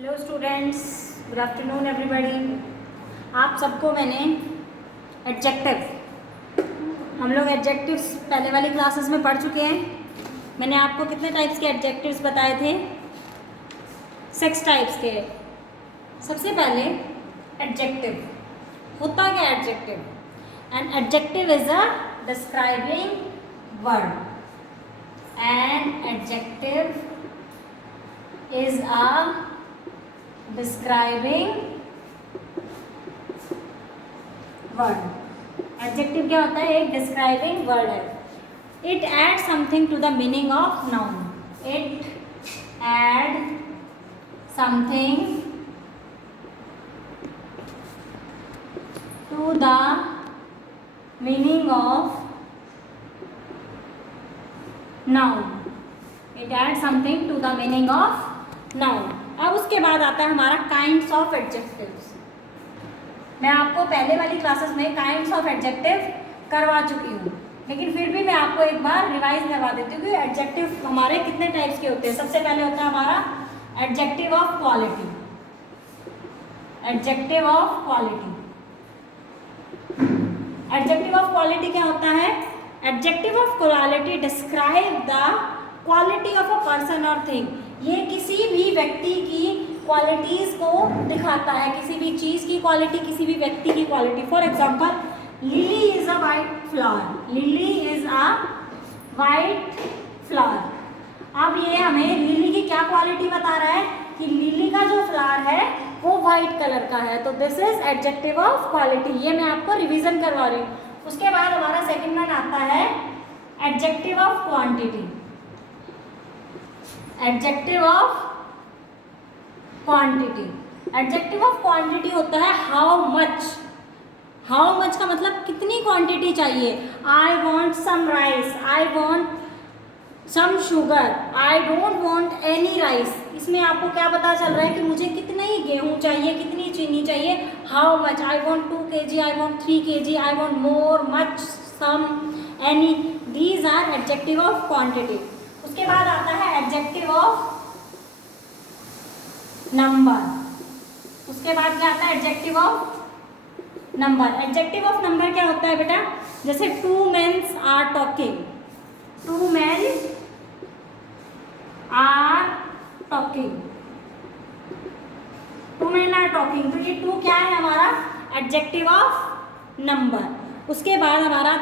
Hello students, good afternoon everybody. आप सबको मैंने एडजेक्टिव, हम लोग एडजेक्टिव्स पहले वाली क्लासेस में पढ़ चुके हैं। मैंने आपको कितने टाइप्स के एडजेक्टिव्स बताए थे? 6 टाइप्स के। सबसे पहले एडजेक्टिव होता क्या? Adjective, an adjective is a describing word. An adjective is a describing word. Adjective क्या होता है? एक डिस्क्राइबिंग वर्ड है। It add something to the meaning of noun. It add something to the meaning of noun. It add something to the meaning of noun. अब उसके बाद आता है हमारा काइंड्स ऑफ एडजेक्टिव्स। मैं आपको पहले वाली क्लासेस में काइंड्स ऑफ एडजेक्टिव करवा चुकी हूँ, लेकिन फिर भी मैं आपको एक बार रिवाइज करवा देती हूँ कि एडजेक्टिव हमारे कितने टाइप्स के होते हैं। सबसे पहले होता है हमारा adjective of quality. Adjective of quality. Adjective of quality क्या होता है? Adjective of quality describe the quality of a person और थिंग। ये किसी भी व्यक्ति की क्वालिटीज को दिखाता है, किसी भी चीज की क्वालिटी, किसी भी व्यक्ति की quality. For example, lily is a white flower. Lily is a white flower. अब ये हमें लिली की क्या क्वालिटी बता रहा है कि लिली का जो फ्लावर है वो वाइट कलर का है। तो this is adjective of quality. ये मैं आपको रिवीजन करवा रही हूँ। उसके बाद हमारा सेकंड वन आता है adjective of quantity. Adjective of quantity. Adjective of quantity होता है हाउ मच। हाउ मच का मतलब कितनी क्वांटिटी चाहिए। I want some rice, I want some sugar, I don't want any rice. इसमें आपको क्या पता चल रहा है कि मुझे कितने ही गेहूं चाहिए, कितनी चीनी चाहिए। How much, I want 2 kg, I want 3 kg, I want more, much, some, any. These are adjective of quantity. उसके बाद आता है एडजेक्टिव ऑफ नंबर। उसके बाद क्या आता है? Adjective of number. Adjective of number क्या होता है बेटा? जैसे 2 men are talking. 2 men are talking. 2 men are talking. तो ये 2 क्या है हमारा? Adjective of number. उसके बाद हमारा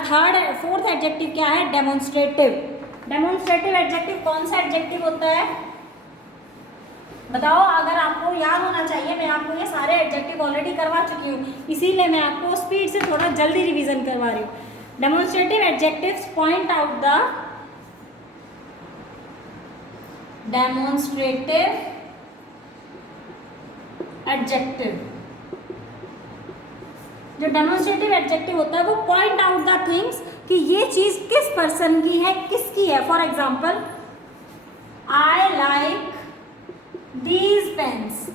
फोर्थ एडजेक्टिव क्या है? डेमोन्स्ट्रेटिव। डेमोन्स्ट्रेटिव एडजेक्टिव कौन सा एडजेक्टिव होता है बताओ? अगर आपको याद होना चाहिए, मैं आपको ये सारे एडजेक्टिव ऑलरेडी करवा चुकी हूँ, इसीलिए मैं आपको स्पीड से थोड़ा जल्दी रिवीजन करवा रही हूँ। Demonstrative adjectives point out the demonstrative adjective. जो डेमोन्स्ट्रेटिव एडजेक्टिव होता है वो पॉइंट आउट द थिंग्स कि ये चीज किस पर्सन की है, किसकी है। For example, I like these pens.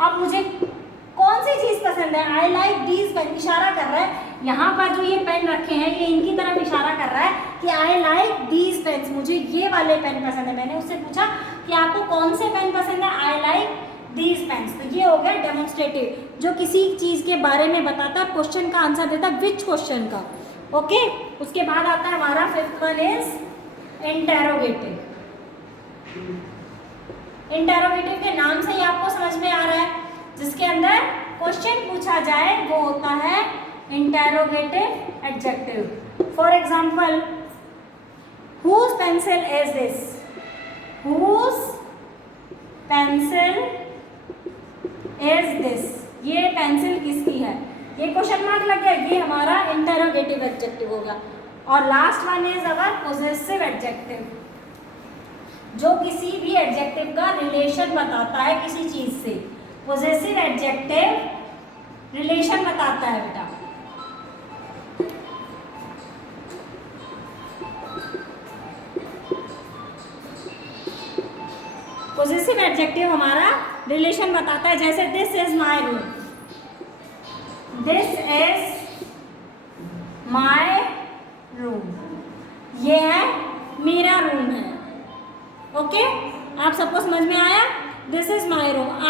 अब मुझे कौन सी चीज पसंद है? आई लाइक दीज पेन इशारा कर रहा है, यहाँ पर जो ये पेन रखे हैं ये इनकी तरफ इशारा कर रहा है कि आई लाइक दीज पेन्स, मुझे ये वाले पेन पसंद है। मैंने उससे पूछा कि आपको कौन से पेन पसंद है? I like these pens. तो ये हो गया डेमोन्स्ट्रेटिव, जो किसी चीज के बारे में बताता है, क्वेश्चन का आंसर देता है, विच क्वेश्चन का। ओके। उसके बाद आता है हमारा fifth one is interrogative. Interrogative के नाम से ही आपको समझ में आ रहा है, जिसके अंदर क्वेश्चन पूछा जाए वो होता है interrogative adjective. For example, whose pencil is this? Whose pencil is this? ये पेंसिल किसकी है? ये क्वेश्चन मार्क लग गया, ये हमारा इंटेरोगेटिव एडजेक्टिव होगा। और last one is our possessive adjective, जो किसी भी एडजेक्टिव का रिलेशन बताता है किसी चीज से। पोजेसिव एडजेक्टिव रिलेशन बताता है बेटा। पोजेसिव एडजेक्टिव हमारा रिलेशन बताता है। जैसे this is my room, this is my room, ये है मेरा रूम है। ओके, आप सबको समझ में आया? दिस इज माई रूम,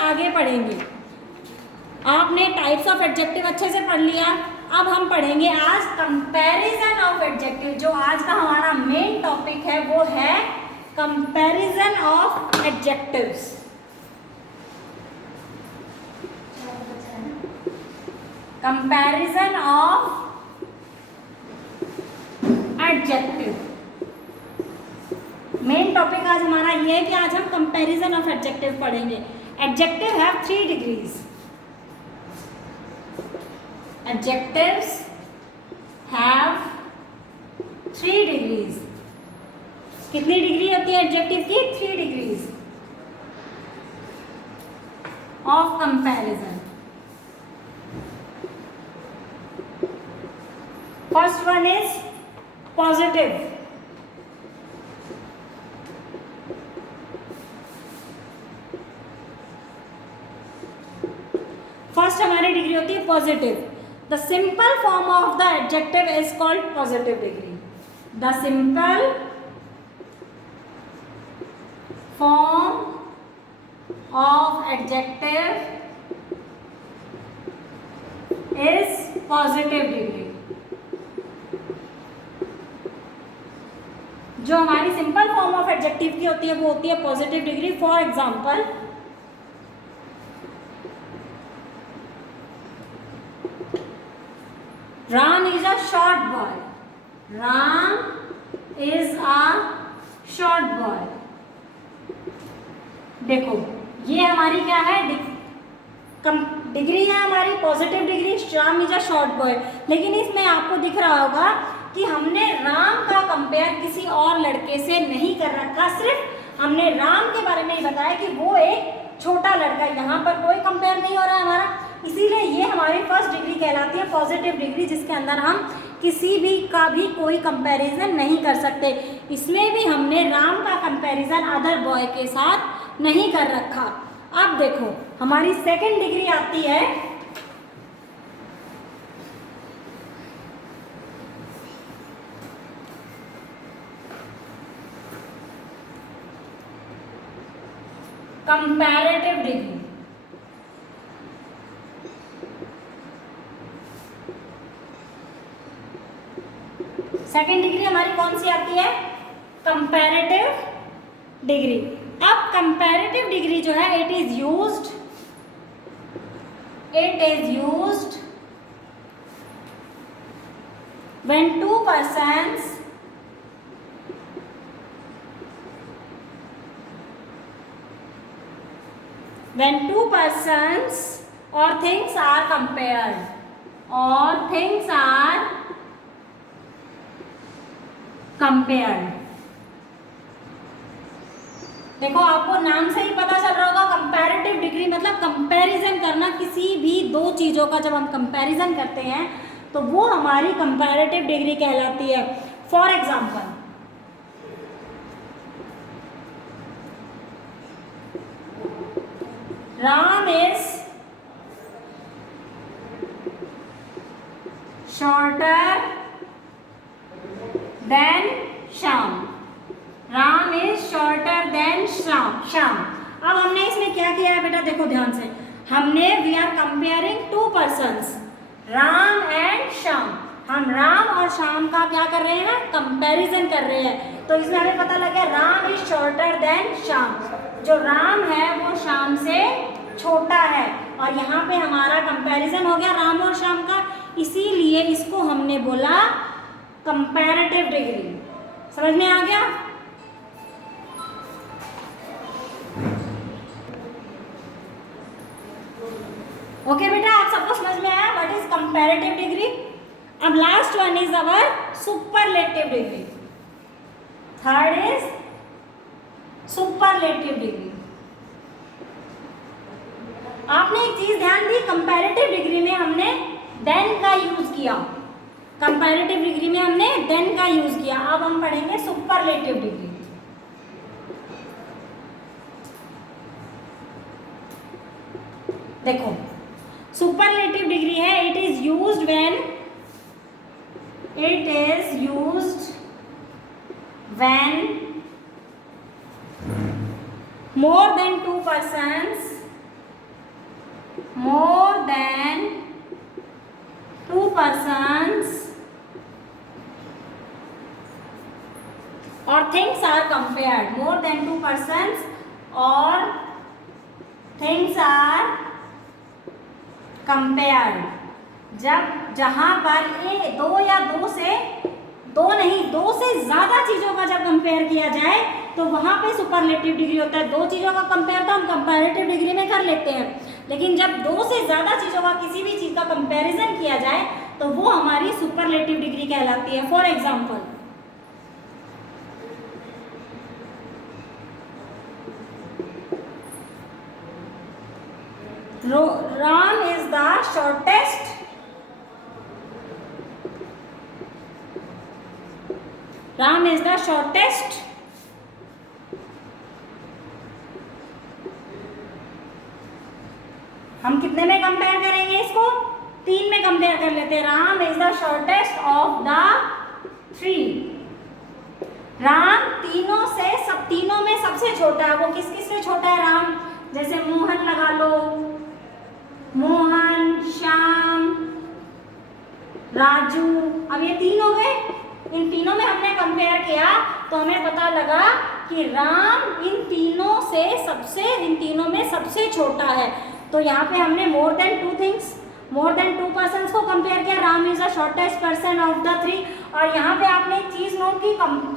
आगे पढ़ेंगे। आपने टाइप्स ऑफ एडजेक्टिव अच्छे से पढ़ लिया। अब हम पढ़ेंगे आज कंपैरिजन ऑफ एडजेक्टिव। जो आज का हमारा मेन टॉपिक है वो है comparison of adjectives. Comparison of adjective. Main topic आज हमारा ये है कि आज हम कंपैरिजन ऑफ एडजेक्टिव पढ़ेंगे। Adjective have 3 degrees. Adjectives have 3 degrees. कितनी डिग्री होती है एडजेक्टिव की? 3 degrees of comparison. First one is positive. First हमारी डिग्री होती है positive. The simple form of the adjective is called positive degree. The simple form of adjective is positive degree. जो हमारी simple form of adjective की होती है वो होती है positive degree. For example, Ram is a short boy. Ram is a short boy. देखो ये हमारी क्या है? डिग्री है हमारी positive degree. Ram is a short boy. लेकिन इसमें आपको दिख रहा होगा कि हमने राम का कंपेयर किसी और लड़के से नहीं कर रखा। सिर्फ हमने राम के बारे में ही बताया कि वो एक छोटा लड़का। यहाँ पर कोई कंपेयर नहीं हो रहा है हमारा, इसीलिए ये हमारी फर्स्ट डिग्री कहलाती है पॉजिटिव डिग्री, जिसके अंदर हम किसी भी का भी कोई कंपैरिजन नहीं कर सकते। इसमें भी हमने राम का कंपैरिजन अदर बॉय के साथ नहीं कर रखा। अब देखो हमारी सेकंड डिग्री आती है कंपैरेटिव डिग्री। सेकेंड डिग्री हमारी कौन सी आती है? Comparative degree. अब कंपैरेटिव डिग्री जो है it is used when to persons or things are compared, देखो आपको नाम से ही पता चल रहा होगा कंपैरेटिव डिग्री मतलब कंपैरिजन करना। किसी भी दो चीजों का जब हम कंपैरिजन करते हैं तो वो हमारी कंपैरेटिव डिग्री कहलाती है। For example, Ram is shorter than Shyam. Ram is shorter than Shyam. अब हमने इसमें क्या किया है बेटा? देखो ध्यान से, हमने we are comparing 2 persons, Ram and Shyam. हम राम और श्याम का क्या कर रहे हैं? कंपैरिजन कर रहे हैं। तो इसमें हमें पता लग गया Ram is shorter than Shyam. जो राम है वो श्याम से छोटा है और यहाँ पे हमारा कंपैरिजन हो गया राम और श्याम का, इसीलिए इसको हमने बोला कंपैरेटिव डिग्री। समझ में आ गया? ओके बेटा, आप सबको समझ में आया व्हाट इज कंपैरेटिव डिग्री। अब last one is our superlative degree. Third is superlative degree. आपने एक चीज ध्यान दी, कंपैरेटिव डिग्री में हमने देन का यूज किया। कंपैरेटिव डिग्री में हमने देन का यूज किया। अब हम पढ़ेंगे सुपरलेटिव डिग्री। देखो सुपरलेटिव डिग्री है it is used when more than 2 persons more than 2 persons or things are compared. More than 2 persons or things are compared. जहाँ पर ये दो या दो से ज़्यादा चीज़ों का जब कंपेयर किया जाए तो वहाँ पे सुपरलेटिव डिग्री होता है। दो चीज़ों का कंपेयर तो हम कंपैरेटिव डिग्री में कर लेते हैं, लेकिन जब दो से ज़्यादा चीज़ों का किसी भी चीज़ का कंपैरिजन किया जाए तो वो हमारी सुपरलेटिव डिग्री कहलाती है। For example, Ram is the shortest हम कितने में कंपेयर करेंगे इसको? 3 में कंपेयर कर लेते हैं। Ram is the shortest of the 3। Ram तीनों में सबसे छोटा है। वो किस किस से छोटा है राम? जैसे मोहन लगा लो, मोहन, श्याम, राजू। अब ये 3 हो गए। इन तीनों में हमने कंपेयर किया तो हमें पता लगा कि राम इन तीनों में सबसे छोटा है। तो यहाँ पे हमने मोर देन 2 पर्सन को कंपेयर किया। Ram is the shortest person of the 3। और यहाँ पे आपने एक चीज नोट की,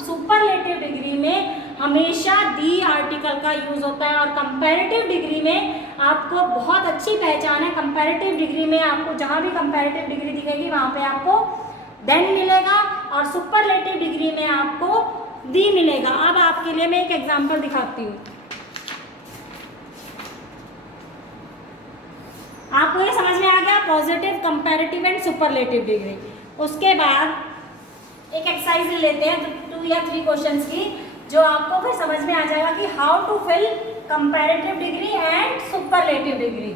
सुपरलेटिव डिग्री में हमेशा दी आर्टिकल का यूज होता है और कंपैरेटिव डिग्री में आपको बहुत अच्छी पहचान है। कंपैरेटिव डिग्री में आपको जहाँ भी कंपैरेटिव डिग्री दिखेगी वहाँ पे आपको देन मिलेगा और सुपरलेटिव डिग्री में आपको दी मिलेगा। अब आपके लिए मैं एक एग्जांपल दिखाती हूँ। आपको ये समझ में आ गया positive, comparative and superlative degree. उसके बाद एक एक्सरसाइज ले लेते हैं 2 या 3 क्वेश्चंस की, जो आपको फिर समझ में आ जाएगा कि how to fill comparative degree and superlative degree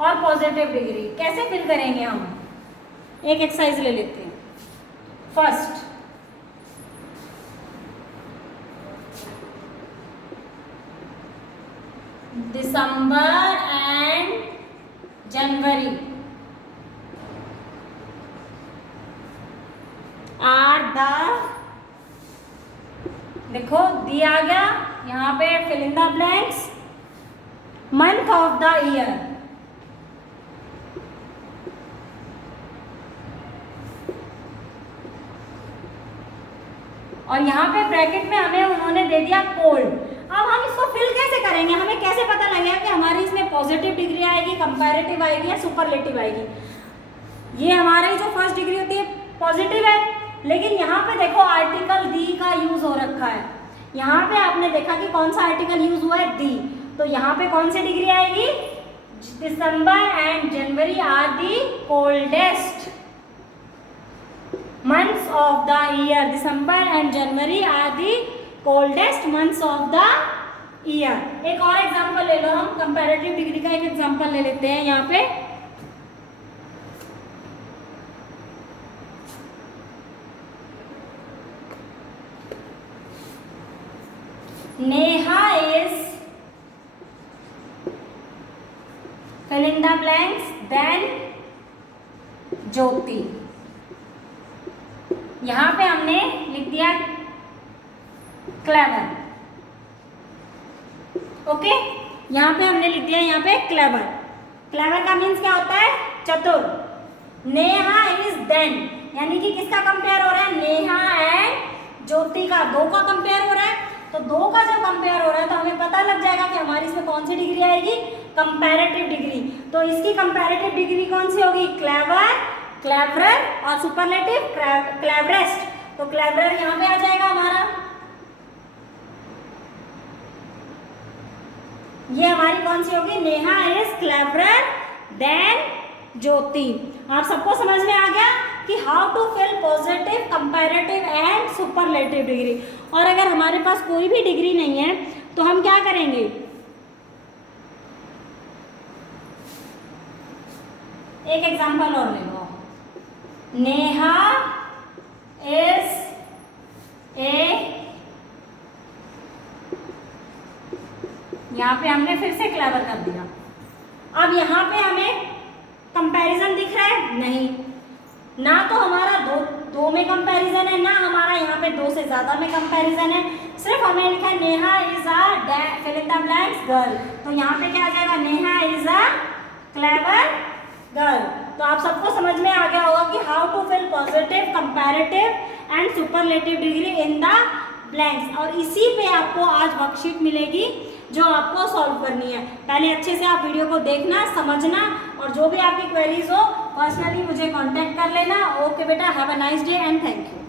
और पॉजिटिव डिग्री कैसे फिल करेंगे हम। एक एक्सरसाइज ले लेते हैं। First, December and January are the, देखो दिया गया यहाँ पे fill in the blanks, month of the year. और यहाँ पे ब्रैकेट में हमें उन्होंने दे दिया कोल्ड। अब हम इसको फिल कैसे करेंगे? हमें कैसे पता लगेगा कि हमारी इसमें पॉजिटिव डिग्री आएगी, कंपैरेटिव आएगी या सुपरलेटिव आएगी? ये हमारी जो फर्स्ट डिग्री होती है पॉजिटिव है, लेकिन यहाँ पे देखो आर्टिकल दी का यूज हो रखा है। यहाँ पे आपने देखा कि कौन सा आर्टिकल यूज हुआ है? दी। तो यहाँ पे कौन सी डिग्री आएगी? December and January are the coldest months of the year. December and January are the coldest months of the year. एक और एग्जांपल ले लो, हम कंपैरेटिव डिग्री का एक एग्जांपल ले लेते हैं। यहाँ पे Neha is fill in the blanks, then ज्योति। यहाँ पे हमने लिख दिया क्लेवर। ओके, यहाँ पे हमने लिख दिया यहाँ पे क्लेवर। क्लेवर का मीन्स क्या होता है? चतुर। नेहा इज देन, यानी कि किसका कंपेयर हो रहा है? नेहा एंड ज्योति का, 2 का कंपेयर हो रहा है। तो 2 का जब कंपेयर हो रहा है तो हमें पता लग जाएगा कि हमारी इसमें कौन सी डिग्री आएगी? Comparative degree. तो इसकी कंपैरेटिव डिग्री कौन सी होगी? क्लेवर, क्लेवरर और सुपरलेटिव क्लेवरेस्ट। तो क्लेवरर यहाँ पे आ जाएगा हमारा। ये हमारी कौन सी होगी? Neha is cleverer than Jyoti. आप सबको समझ में आ गया कि how to fill positive, comparative and superlative degree. और अगर हमारे पास कोई भी डिग्री नहीं है तो हम क्या करेंगे? एक एग्जांपल और ले लो। नेहा इज ए, यहाँ पे हमने फिर से क्लेवर कर दिया। अब यहाँ पे हमें कंपैरिजन दिख रहा है? नहीं, ना तो हमारा दो में कंपैरिजन है, ना हमारा यहाँ पे 2 से ज़्यादा में कंपैरिजन है। सिर्फ हमें लिखा है Neha is a fill in the blanks girl. तो यहाँ पे क्या आ जाएगा? Neha is a clever girl. तो आप सबको समझ में आ गया होगा कि how to fill positive, comparative and superlative degree in the blanks. और इसी पे आपको आज वर्कशीट मिलेगी जो आपको सॉल्व करनी है। पहले अच्छे से आप वीडियो को देखना, समझना, और जो भी आपकी क्वेरीज हो पर्सनली मुझे कांटेक्ट कर लेना। ओके बेटा, have a nice day and thank you.